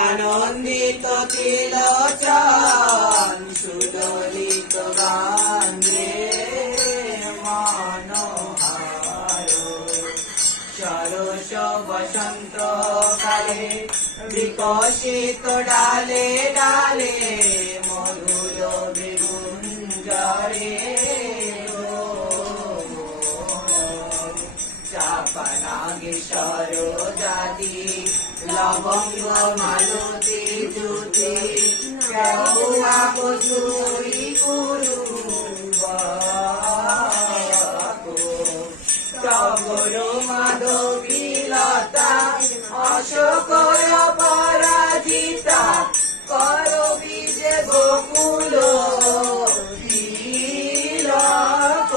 আনন্দিত ত্রিলোচন সুদলিত গান্ধ্রে মনোহার সরস বসন্ত কালে বিকশিত ডালে ডালে মধুর বিগুঞ্জরে চাপনাগেশ্বর জাতি লবঙ্গ মালতী জ্যোতি কেহুয়া কসুরি কুরু টগর মাধবী লতা অশোকর পরাজিতা কর বিজে গোকুল তিলক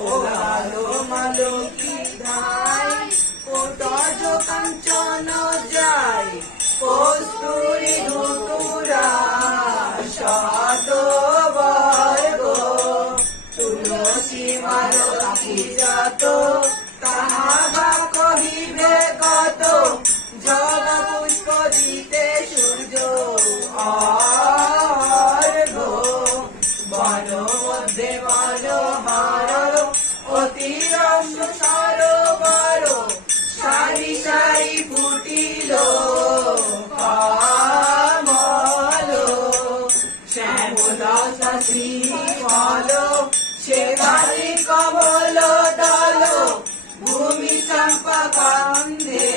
ও ভালো মালকী ধাই কোটজ কাঞ্চন যায় কস্তুরী ধুতুরা শত বর্গ তুলসী মালতী যত তাহা বা কহিবে কত জল পুষ্প দিতে সূর্য অর্ঘ বন মধ্যে মনোহর অতিরম সরোবর সারি সারি ফুটিল কমল শ্যামল শশী ফল সেবালি কমল দল ভূমি চম্পা কান্ধে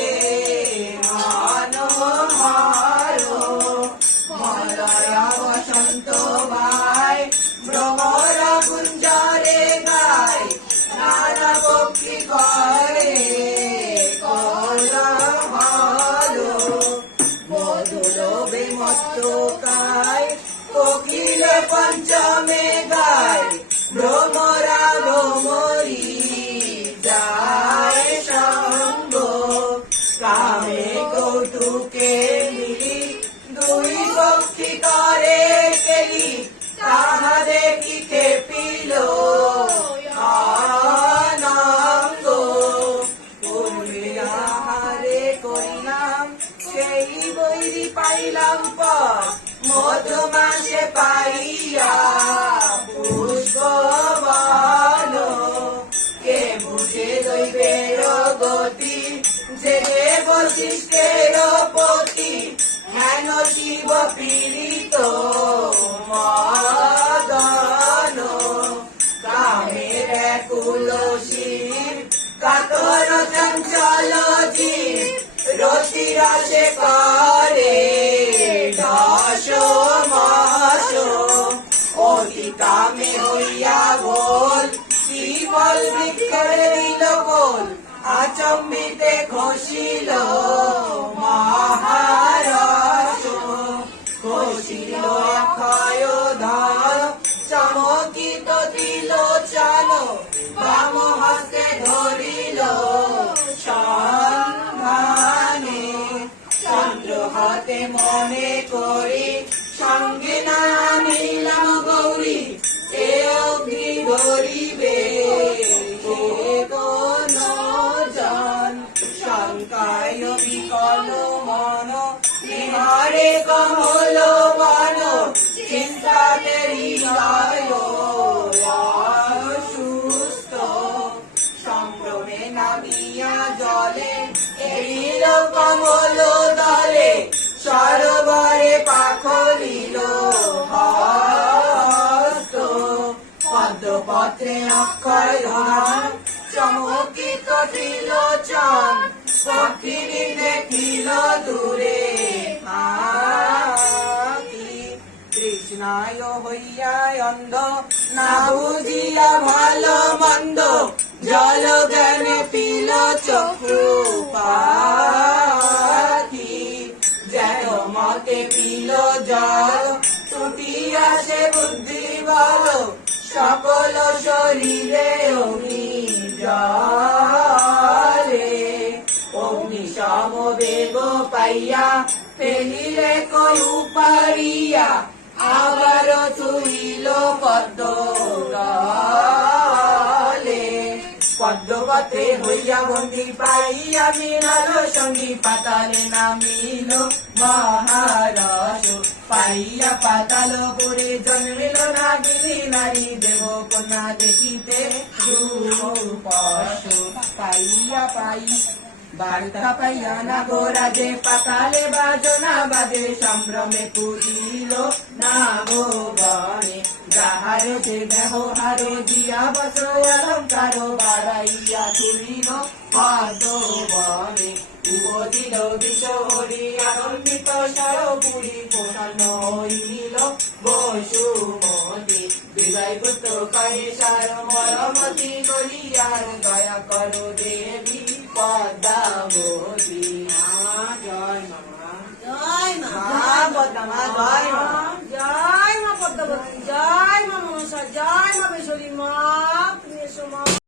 মনোহর মলয় বসন্ত ভাই ভ্রমর গুঞ্জরে গায় নানা পক্ষী করে কলহল মধুর বিমস্তকায় কোকিল পঞ্চমে গায় ভ্রমরা ভ্রমরি যায় সঙ্গ কামে কৌতুকে মিলি দুই পক্ষী করে কেলি তাহা দেখি খেপিল আনন্দ আহারে করিলাম সেই বৈরি পাইলাম পর মধুমাসে পাইয়া পুষ্প বল কে বুঝে দৈবের গতি যে বশিষ্ঠের পতি হেন শিব পীড়িত মদন কামের কুল শিব কাতর চঞ্চল জীব রতি রাশে করে দশ মাস অতি কামে হইয়া গোল শিবল বৃক্ষের দিল গোল আচম্বিতে খসিল মহারস খসিল অক্ষয় ধর চমকিত ত্রিলোচন বাম হস্তে ধরিল সন্ধানে চন্দ্র হাতে মনে করি সঙ্গে না নিলাম গৌরী এ অগ্নি ধরিবে কোন জন শঙ্কায় বিকল মন বিহারে কমল বন চিন্তাতে হৃদয় অসুস্থ সম্ভ্রমে নামিয়া জলে এরিল কমল দলে সরোবরে পাখলিল হস্ত পদ্মপত্রে অক্ষয় ধন চমকিত ত্রিলোচন পক্ষিণী দেখিল দূরে কৃষ্ণায় হইয়া অন্ধ না বুঝিয়া ভালো মন্দ জল জ্ঞানে পিল চক্ষু পাখি যেন মতে পিল জল ছুটিয়া সে বুদ্ধি বল সকল শরীরে অগ্নি জলে অগ্নি সমবেগ পাইয়া ফেলিলে কই উপারিয়া আবার তুইল পদ্ম পদ্ম পথে হইয়া বন্দি পাইয়া মিলালো সঙ্গী পাতালে নামিল মহারস পাইয়া পাতাল পরে জন্মিল নাগিনী নারী দেব কন্যা দেখিতে পশু পাইয়া বার্তা পাইয়া না গোরাজে পাতালে বাজনা বাজে সম্ভ্রমে পুরিল না গো বনে যাহার যে ব্যবহারে দিয়া বস অলঙ্কার বাড়াইয়া তুলিল পদ বনে উপদিল বিশহরি আনন্দিত সরপুরি প্রসন্ন হইল বসুমতি বিজয় পুত্র কহেশার মরমতি করিয়ার দয়া করো দেবী পদ্মাবতী। জয় মা পদ্মা, জয় মা, জয় মা পদ্মাবতী, জয় মা মনসা, জয় মা বেসরী মা, তুমি এসো মা।